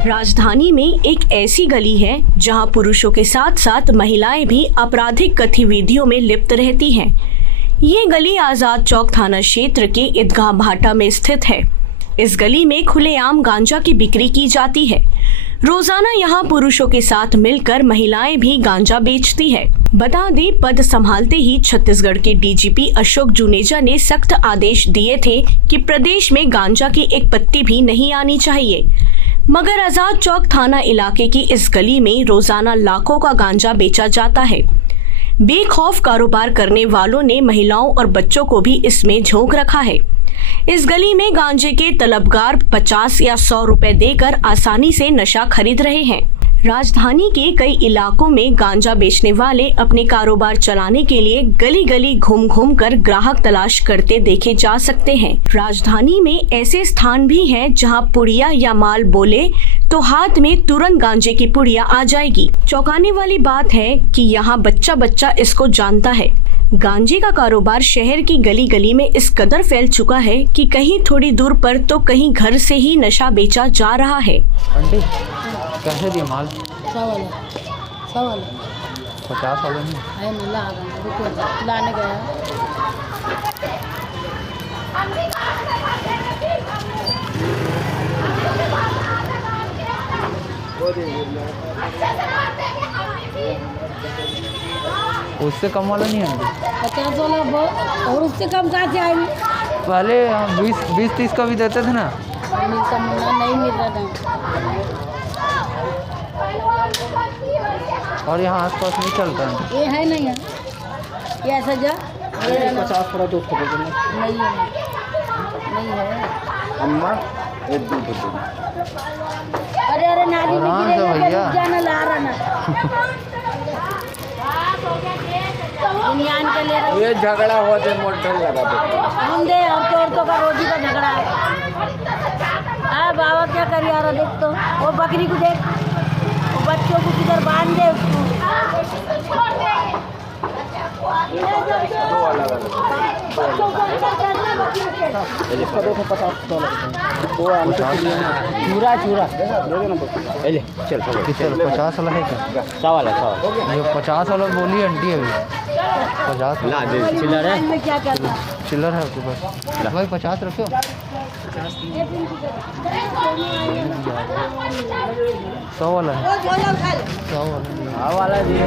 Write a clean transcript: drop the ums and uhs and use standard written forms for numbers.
राजधानी में एक ऐसी गली है जहां पुरुषों के साथ साथ महिलाएं भी आपराधिक गतिविधियों में लिप्त रहती हैं। ये गली आजाद चौक थाना क्षेत्र के ईदगाह भाटा में स्थित है। इस गली में खुलेआम गांजा की बिक्री की जाती है। रोजाना यहाँ पुरुषों के साथ मिलकर महिलाएं भी गांजा बेचती है। बता दें, पद संभालते ही छत्तीसगढ़ के डीजीपी अशोक जुनेजा ने सख्त आदेश दिए थे कि प्रदेश में गांजा की एक पत्ती भी नहीं आनी चाहिए, मगर आजाद चौक थाना इलाके की इस गली में रोजाना लाखों का गांजा बेचा जाता है। बेखौफ कारोबार करने वालों ने महिलाओं और बच्चों को भी इसमें झोंक रखा है। इस गली में गांजे के तलबगार 50 या 100 रुपए देकर आसानी से नशा खरीद रहे हैं। राजधानी के कई इलाकों में गांजा बेचने वाले अपने कारोबार चलाने के लिए गली गली घूम घूम कर ग्राहक तलाश करते देखे जा सकते हैं। राजधानी में ऐसे स्थान भी हैं जहां पुड़िया या माल बोले तो हाथ में तुरंत गांजे की पुड़िया आ जाएगी। चौंकाने वाली बात है कि यहाँ बच्चा बच्चा इसको जानता है। गांजे का कारोबार शहर की गली गली में इस कदर फैल चुका है कि कहीं थोड़ी दूर पर तो कहीं घर से ही नशा बेचा जा रहा है। आंटी कैसे दिए माल? 100 वाला 50 वाला नहीं है, मिला रुको लाने गया। उससे कम वाला नहीं है? 50 वाला और उससे कम कहाँ से आएंगे? पहले 20-30 का भी देते थे ना। मिलता नहीं मिल रहा था। और यहाँ आसपास नहीं चलता है। ये है नहीं है, ये ऐसा जा 50 थोड़ा दोस्त नहीं है, नहीं है। अम्मा एक दूध अरे अरे नाली में आराम से गिरेगा, भैया। रुक जाना, ला रहा ना। दुनियान के लिए ये झगड़ा हुआ थे मोटर लगा दे हम दे औरतों का रोटी का झगड़ा है। बाबा क्या कर रहा देख तो, वो बकरी को देख, वो बच्चों को किधर बांध दे उसको। चूरा चूरा चल 50 वाला है क्या? 100 वाला 100 ये 50 वाला बोली आंटी अभी 50 ना दे चिल्लर है में क्या करना? चिल्लर है आपके पास? भाई 50 रखो। 100 वाला है? 100 वाला वाला दिए